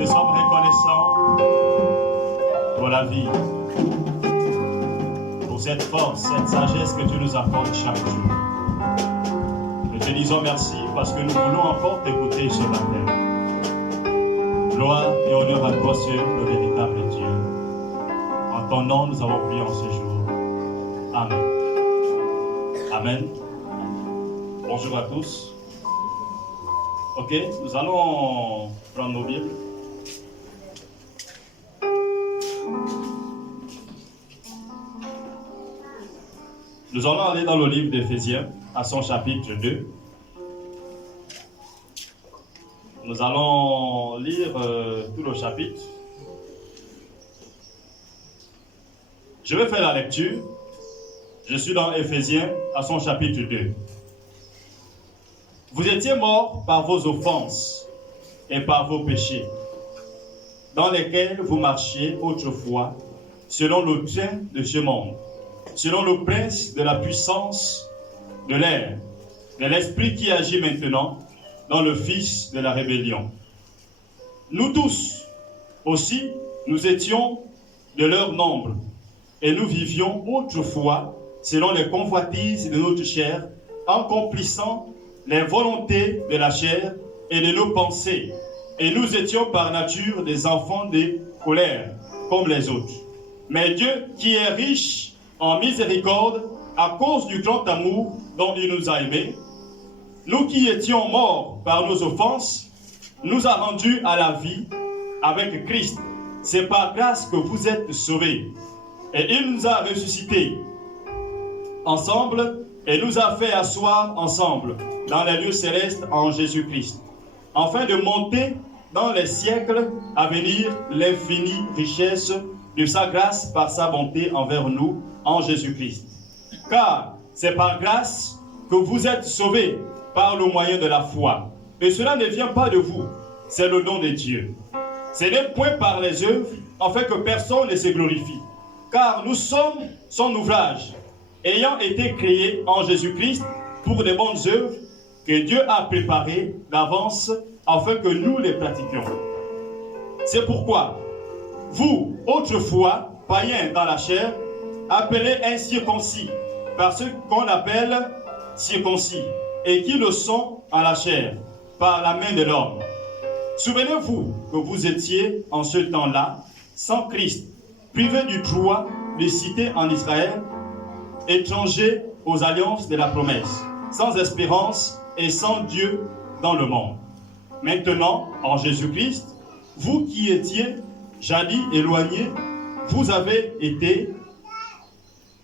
te sommes reconnaissants pour la vie, pour cette force, cette sagesse que tu nous apportes chaque jour. Nous te disons merci parce que nous voulons encore t'écouter ce matin. Gloire et honneur à toi seul, le véritable Dieu. En ton nom, nous avons prié en ce jour. Amen. Amen. Bonjour à tous. Ok, nous allons prendre nos Bibles. Nous allons aller dans le livre d'Éphésiens, à son chapitre 2. Nous allons lire tout le chapitre. Je vais faire la lecture. Je suis dans Éphésiens, à son chapitre 2. Vous étiez morts par vos offenses et par vos péchés, dans lesquels vous marchiez autrefois, selon le train de ce monde, selon le prince de la puissance de l'air, de l'esprit qui agit maintenant dans le fils de la rébellion. Nous tous aussi, nous étions de leur nombre, et nous vivions autrefois selon les convoitises de notre chair, accomplissant les volontés de la chair et de nos pensées. Et nous étions par nature des enfants de colère, comme les autres. Mais Dieu, qui est riche en miséricorde, à cause du grand amour dont il nous a aimés, nous qui étions morts par nos offenses, nous a rendus à la vie avec Christ. C'est par grâce que vous êtes sauvés. Et il nous a ressuscités ensemble et nous a fait asseoir ensemble dans les lieux célestes en Jésus-Christ, afin de monter dans les siècles à venir l'infinie richesse de sa grâce par sa bonté envers nous en Jésus-Christ. Car c'est par grâce que vous êtes sauvés par le moyen de la foi. Et cela ne vient pas de vous, c'est le don de Dieu. Ce n'est point par les œuvres, afin que personne ne se glorifie. Car nous sommes son ouvrage, ayant été créés en Jésus-Christ pour de bonnes œuvres que Dieu a préparées d'avance afin que nous les pratiquions. C'est pourquoi vous, autrefois, païens dans la chair, appelés incirconcis par ceux qu'on appelle circoncis, et qui le sont en la chair, par la main de l'homme. Souvenez-vous que vous étiez en ce temps-là, sans Christ, privés du droit de cité en Israël, étrangers aux alliances de la promesse, sans espérance et sans Dieu dans le monde. Maintenant, en Jésus-Christ, vous qui étiez jadis éloignés, vous avez été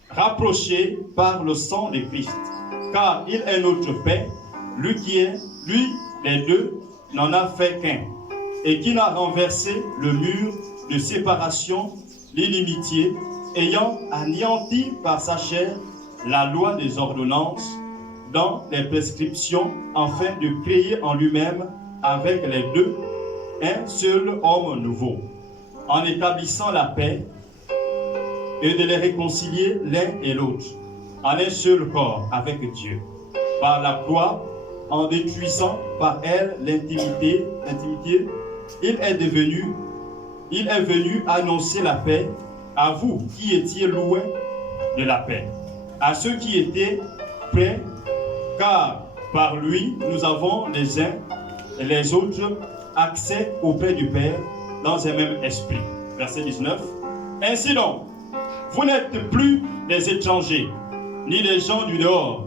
rapprochés par le sang de Christ, car il est notre paix, lui les deux, n'en a fait qu'un, et qui n'a renversé le mur de séparation, l'inimitié, ayant anéanti par sa chair la loi des ordonnances dans les prescriptions, afin de créer en lui-même avec les deux un seul homme nouveau, en établissant la paix et de les réconcilier l'un et l'autre en un seul corps avec Dieu, par la croix, en détruisant par elle l'intimité, il est venu annoncer la paix à vous qui étiez loin de la paix, à ceux qui étaient près, car par lui nous avons les uns et les autres accès auprès du Père dans un même esprit. Verset 19. Ainsi donc, vous n'êtes plus des étrangers, ni des gens du dehors,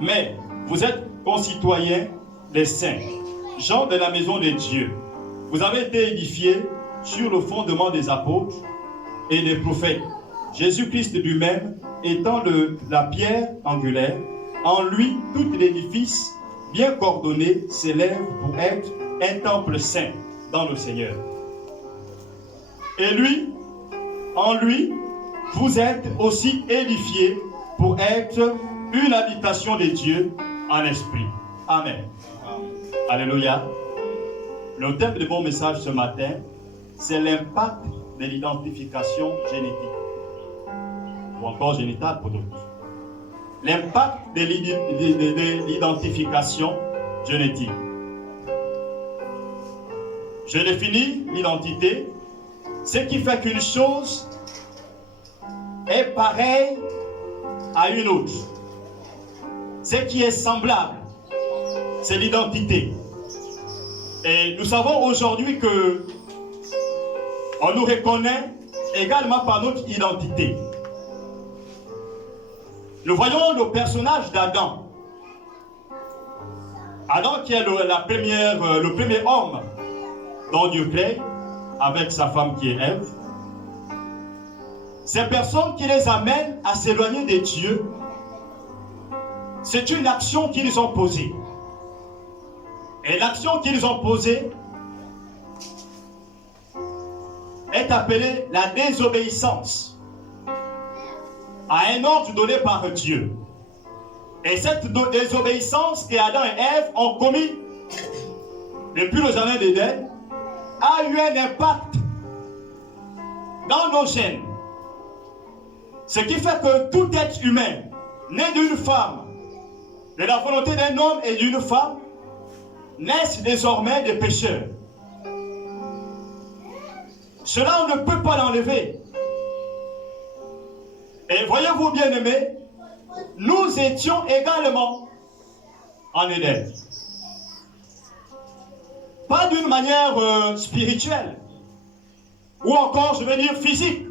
mais vous êtes concitoyens des saints, gens de la maison de Dieu. Vous avez été édifiés sur le fondement des apôtres et des prophètes, Jésus-Christ lui-même étant la pierre angulaire. En lui, tout l'édifice bien coordonné s'élève pour être un temple saint dans le Seigneur. Et lui, en lui, vous êtes aussi édifiés pour être une habitation de Dieu en esprit. Amen. Alléluia. Le thème de mon message ce matin, c'est l'impact de l'identification génétique, ou encore génitale pour d'autres. L'impact de l'identification génétique. Je définis l'identité, ce qui fait qu'une chose est pareille à une autre. Ce qui est semblable, c'est l'identité. Et nous savons aujourd'hui que on nous reconnaît également par notre identité. Nous voyons le personnage d'Adam. Adam qui est le premier homme dont Dieu crée, avec sa femme qui est Ève. Ces personnes qui les amènent à s'éloigner de Dieu, c'est une action qu'ils ont posée. Et l'action qu'ils ont posée est appelée la désobéissance à un ordre donné par Dieu. Et cette désobéissance que Adam et Ève ont commis depuis le jardin d'Éden a eu un impact dans nos gènes. Ce qui fait que tout être humain né d'une femme, de la volonté d'un homme et d'une femme, naissent désormais des pécheurs. Cela, on ne peut pas l'enlever. Et voyez-vous, bien-aimés, nous étions également en Éden. Pas d'une manière spirituelle, ou encore, je veux dire, physique.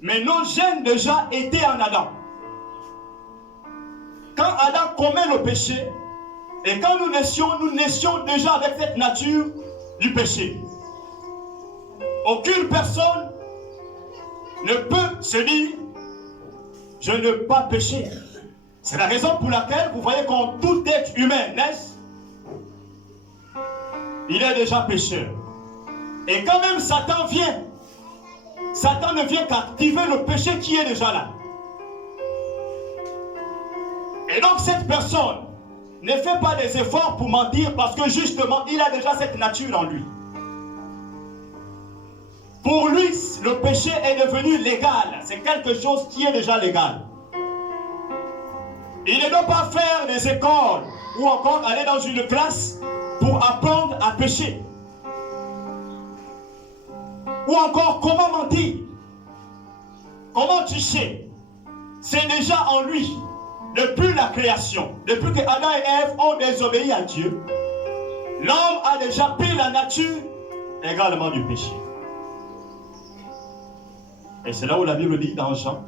Mais nos gènes déjà étaient en Adam. Quand Adam commet le péché, et quand nous naissions déjà avec cette nature du péché. Aucune personne ne peut se dire « je ne peux pas pécher ». C'est la raison pour laquelle vous voyez quand tout être humain naît, il est déjà pécheur. Et quand même Satan vient, Satan ne vient qu'activer le péché qui est déjà là. Et donc cette personne ne fait pas des efforts pour mentir parce que justement il a déjà cette nature en lui. Pour lui, le péché est devenu légal. C'est quelque chose qui est déjà légal. Il ne doit pas faire des écoles ou encore aller dans une classe pour apprendre à pécher. Ou encore comment mentir. Comment tricher. C'est déjà en lui. Depuis la création, depuis que Adam et Ève ont désobéi à Dieu, l'homme a déjà pris la nature également du péché. Et c'est là où la Bible dit dans Jean,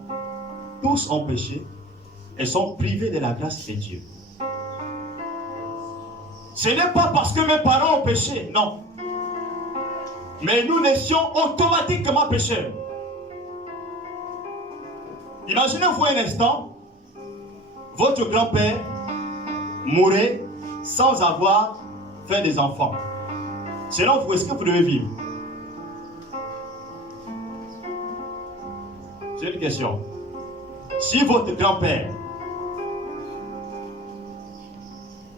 tous ont péché et sont privés de la grâce de Dieu. Ce n'est pas parce que mes parents ont péché, non. Mais nous naissions automatiquement pécheurs. Imaginez-vous un instant, votre grand-père mourait sans avoir fait des enfants. Selon vous, est-ce que vous devez vivre? C'est une question. Si votre grand-père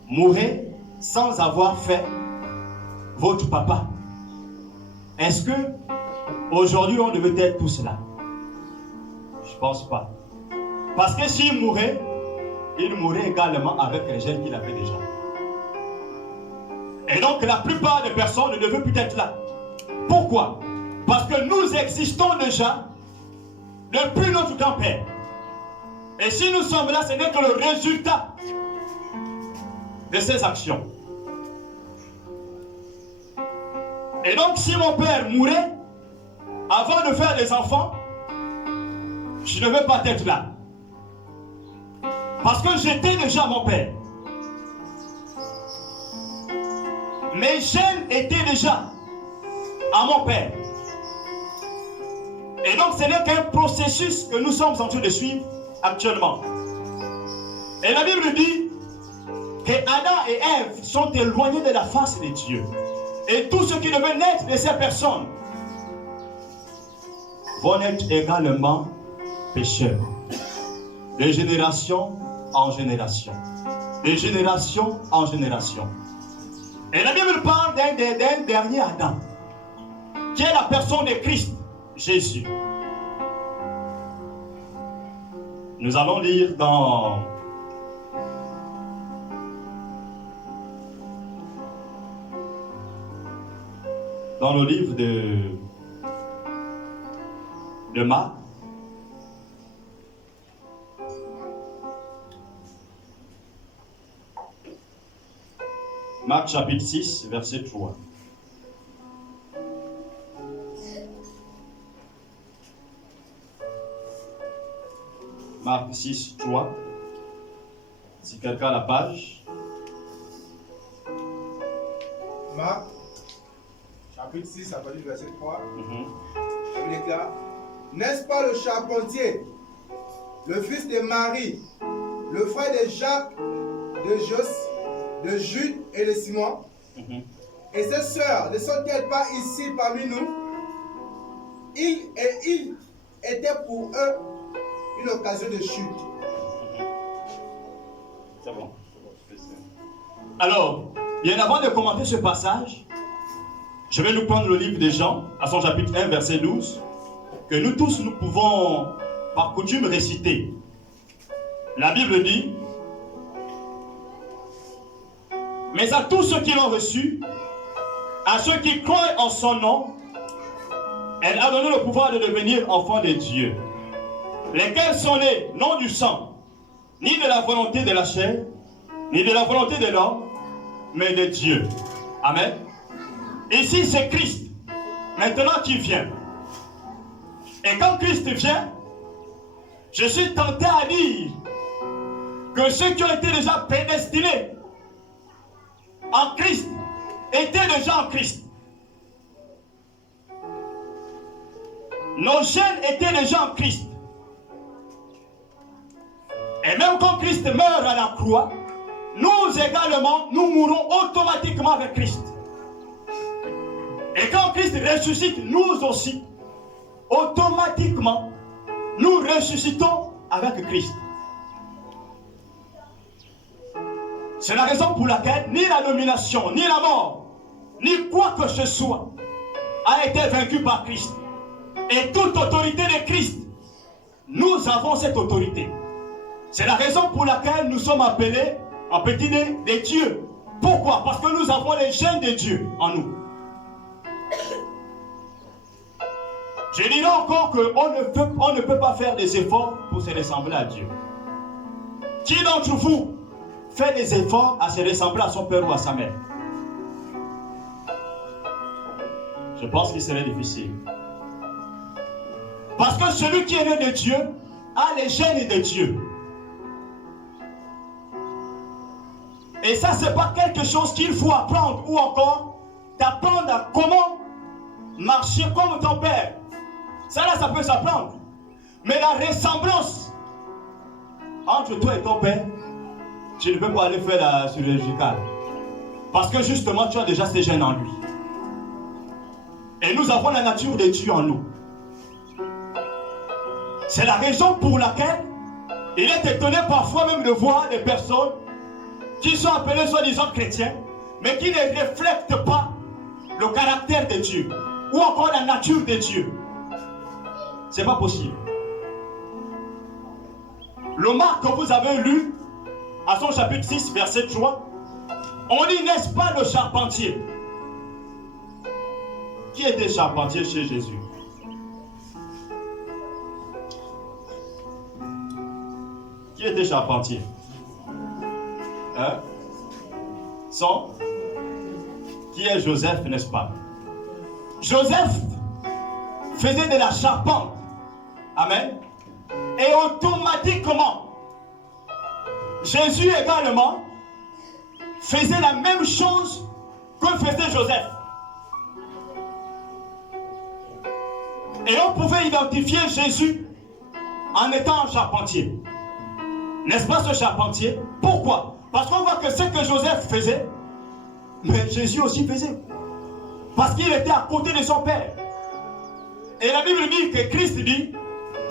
mourait sans avoir fait votre papa, est-ce que aujourd'hui on devait être tous là? Je ne pense pas. Parce que s'il mourait, il mourrait également avec les gènes qu'il avait déjà. Et donc la plupart des personnes ne devaient plus être là. Pourquoi? Parce que nous existons déjà depuis notre grand-père. Et si nous sommes là, ce n'est que le résultat de ces actions. Et donc si mon père mourait avant de faire des enfants, je ne vais pas être là. Parce que j'étais déjà mon père. Mes gènes étaient déjà à mon père. Et donc ce n'est qu'un processus que nous sommes en train de suivre actuellement. Et la Bible dit que Adam et Ève sont éloignés de la face de Dieu. Et tout ce qui devait naître de ces personnes vont être également pécheurs. De génération en génération. De génération en génération. Et la Bible parle d'un dernier Adam, qui est la personne de Christ, Jésus. Nous allons lire dans dans le livre de Marc. Marc chapitre 6, verset 3. Marc 6, 3. Si quelqu'un a la page. Marc, chapitre 6, à partir du verset 3. Je déclare: N'est-ce pas le charpentier, le fils de Marie, le frère de Jacques, de Jos, de Jude et de Simon? Et ses sœurs ne sont-elles pas ici parmi nous? Il était pour eux une occasion de chute. C'est bon. Alors, bien avant de commenter ce passage, je vais nous prendre le livre de Jean, à son chapitre 1, verset 12, que nous tous, nous pouvons par coutume réciter. La Bible dit: mais à tous ceux qui l'ont reçu, à ceux qui croient en son nom, elle a donné le pouvoir de devenir enfants de Dieu, lesquels sont nés non du sang, ni de la volonté de la chair, ni de la volonté de l'homme, mais de Dieu. Amen. Ici, c'est Christ, maintenant qui vient. Et quand Christ vient, je suis tenté à dire que ceux qui ont été déjà prédestinés en Christ étaient déjà en Christ. Nos gènes étaient déjà en Christ. Et même quand Christ meurt à la croix, nous également, nous mourrons automatiquement avec Christ. Et quand Christ ressuscite, nous aussi, automatiquement, nous ressuscitons avec Christ. C'est la raison pour laquelle ni la domination, ni la mort, ni quoi que ce soit a été vaincu par Christ. Et toute autorité de Christ, nous avons cette autorité. C'est la raison pour laquelle nous sommes appelés en petit nez de Dieu. Pourquoi? Parce que nous avons les gènes de Dieu en nous. Je dirais encore qu'on ne peut pas faire des efforts pour se ressembler à Dieu. Qui d'entre vous fait des efforts à se ressembler à son père ou à sa mère? Je pense qu'il serait difficile. Parce que celui qui est né de Dieu a les gènes de Dieu. Et ça, ce n'est pas quelque chose qu'il faut apprendre, ou encore d'apprendre à comment marcher comme ton père. Ça là, ça peut s'apprendre. Mais la ressemblance entre toi et ton père, tu ne peux pas aller faire la chirurgicale. Parce que justement, tu as déjà ces gènes en lui. Et nous avons la nature de Dieu en nous. C'est la raison pour laquelle il est étonné parfois même de voir des personnes qui sont appelées soi-disant chrétiens, mais qui ne reflètent pas le caractère de Dieu, ou encore la nature de Dieu. C'est pas possible. Le Marc que vous avez lu, à son chapitre 6, verset 3, on dit, n'est-ce pas le charpentier? Qui était charpentier chez Jésus? Qui était charpentier? Hein? Qui est Joseph, n'est-ce pas? Joseph faisait de la charpente. Amen. Et automatiquement, Jésus également faisait la même chose que faisait Joseph. Et on pouvait identifier Jésus en étant un charpentier. N'est-ce pas ce charpentier? Pourquoi? Parce qu'on voit que ce que Joseph faisait, mais Jésus aussi faisait. Parce qu'il était à côté de son Père. Et la Bible dit que Christ dit,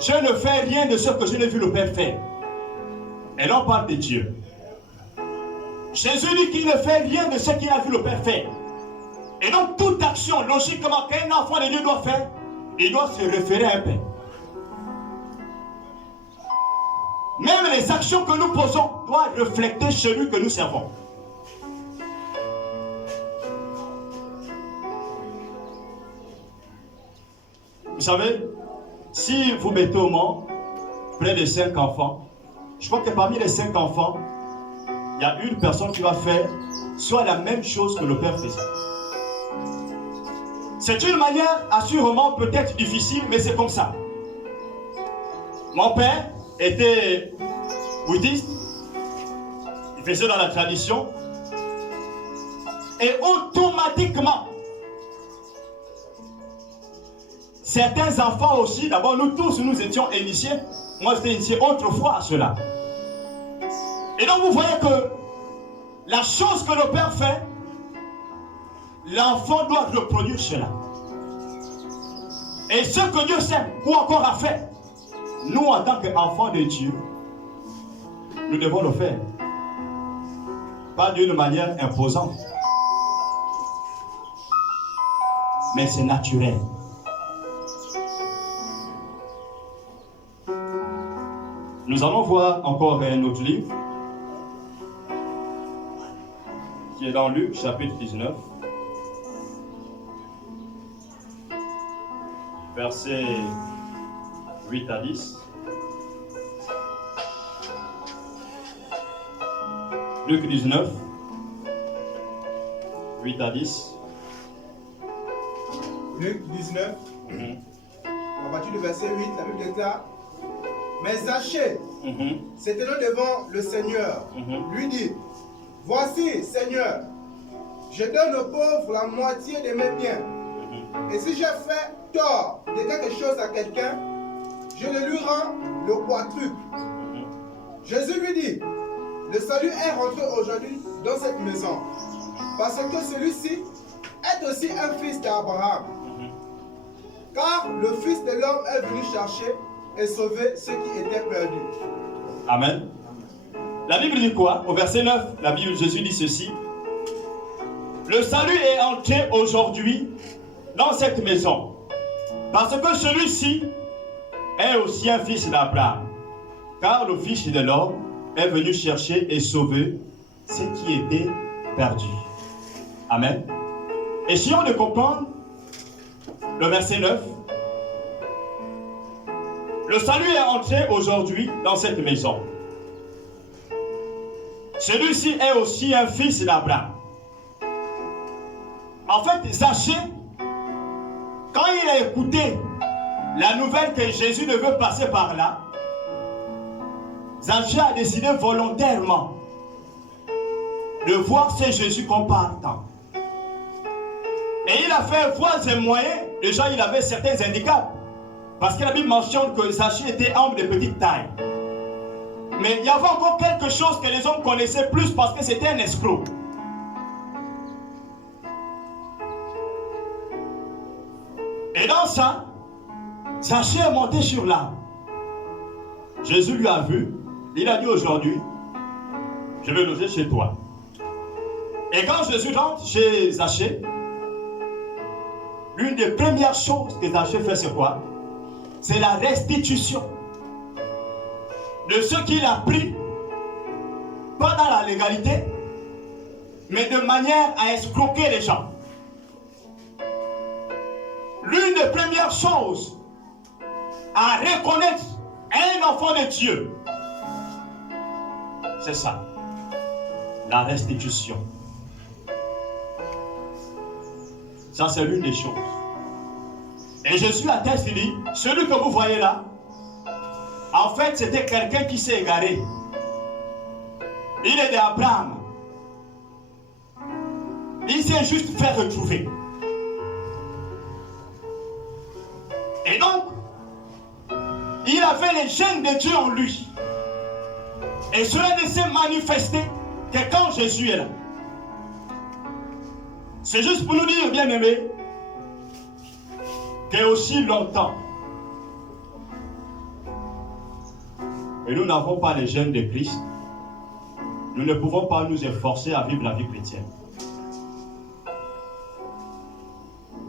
je ne fais rien de ce que je n'ai vu le Père faire. Et là on parle de Dieu. Jésus dit qu'il ne fait rien de ce qu'il a vu le Père faire. Et donc toute action, logiquement, qu'un enfant de Dieu doit faire, il doit se référer à un Père. Même les actions que nous posons doivent refléter celui que nous servons. savez, si vous mettez au monde près de 5 enfants, je crois que parmi les 5 enfants, il y a une personne qui va faire soit la même chose que le père faisait. C'est une manière assurément peut-être difficile, mais c'est comme ça. Mon père était bouddhiste, il faisait dans la tradition, et automatiquement, certains enfants aussi, d'abord nous tous nous étions initiés, moi j'étais initié autrefois à cela. Et donc vous voyez que la chose que le père fait, l'enfant doit reproduire cela. Et ce que Dieu sait ou encore a fait, nous en tant qu'enfants de Dieu, nous devons le faire. Pas d'une manière imposante, mais c'est naturel. Nous allons voir encore un autre livre qui est dans Luc chapitre 19, versets 8 à 10. Luc 19, 8 à 10. Luc 19, à partir du verset 8, la Bible déclare: mais Zachée, se tenant devant le Seigneur, lui dit: voici, Seigneur, je donne aux pauvres la moitié de mes biens. Et si j'ai fait tort de quelque chose à quelqu'un, je le lui rends le quadruple. Jésus lui dit: le salut est rentré aujourd'hui dans cette maison, parce que celui-ci est aussi un fils d'Abraham. Car le Fils de l'homme est venu chercher et sauver ceux qui étaient perdus. Amen. La Bible dit quoi? Au verset 9, la Bible, Jésus dit ceci: le salut est entré aujourd'hui dans cette maison, parce que celui-ci est aussi un fils d'Abraham. Car le Fils de l'homme est venu chercher et sauver ceux qui étaient perdus. Amen. Et si on le comprend, le verset 9, le salut est entré aujourd'hui dans cette maison. Celui-ci est aussi un fils d'Abraham. En fait, Zachée, quand il a écouté la nouvelle que Jésus devait passer par là, Zachée a décidé volontairement de voir ce Jésus comme partant. Et il a fait voies et moyens. Déjà, il avait certains handicaps. Parce que la Bible mentionne que Zachée était homme de petite taille. Mais il y avait encore quelque chose que les hommes connaissaient plus parce que c'était un escroc. Et dans ça, Zachée est monté sur l'arbre. Jésus lui a vu. Il a dit: aujourd'hui, je vais loger chez toi. Et quand Jésus rentre chez Zachée, l'une des premières choses que Zachée fait, c'est quoi? C'est la restitution de ce qu'il a pris, pas dans la légalité, mais de manière à escroquer les gens. L'une des premières choses à reconnaître un enfant de Dieu, c'est ça, la restitution. Ça, c'est l'une des choses. Et Jésus atteste, il dit: celui que vous voyez là, en fait, c'était quelqu'un qui s'est égaré. Il est d'Abraham. Il s'est juste fait retrouver. Et donc, il avait les gènes de Dieu en lui. Et cela ne s'est manifesté que quand Jésus est là. C'est juste pour nous dire, bien-aimés, qu'aussi longtemps, et nous n'avons pas les gènes de Christ, nous ne pouvons pas nous efforcer à vivre la vie chrétienne.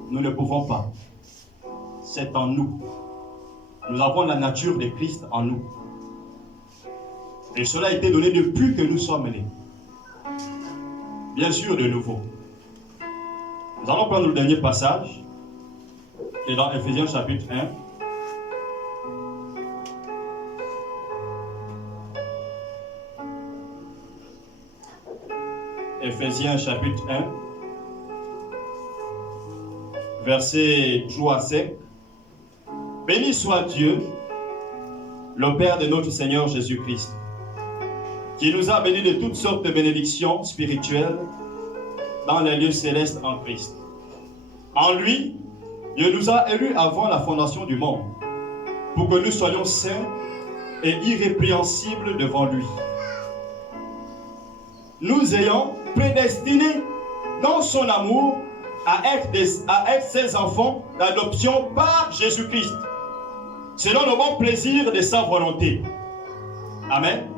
Nous ne pouvons pas. C'est en nous. Nous avons la nature de Christ en nous. Et cela a été donné depuis que nous sommes nés. Bien sûr, de nouveau. Nous allons prendre le dernier passage. Et dans Éphésiens chapitre 1, Éphésiens chapitre 1, verset 3 à 5. Béni soit Dieu, le Père de notre Seigneur Jésus-Christ, qui nous a bénis de toutes sortes de bénédictions spirituelles dans les lieux célestes en Christ. En lui, Dieu nous a élus avant la fondation du monde, pour que nous soyons saints et irrépréhensibles devant lui. Nous ayant prédestinés dans son amour à être ses enfants d'adoption par Jésus-Christ, selon le bon plaisir de sa volonté. Amen.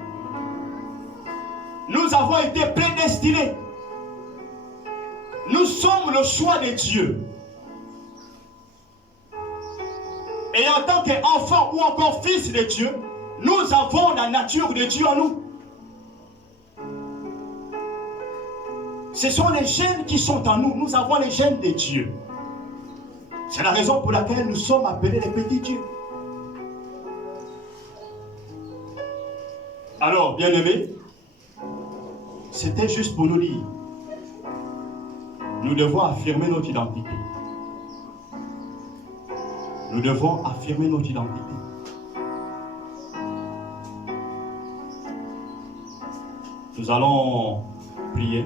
Nous avons été prédestinés. Nous sommes le choix de Dieu. Et en tant qu'enfants ou encore fils de Dieu, nous avons la nature de Dieu en nous. Ce sont les gènes qui sont en nous. Nous avons les gènes de Dieu. C'est la raison pour laquelle nous sommes appelés les petits dieux. Alors, bien-aimés, c'était juste pour nous dire, nous devons affirmer notre identité. Nous devons affirmer notre identité. Nous allons prier.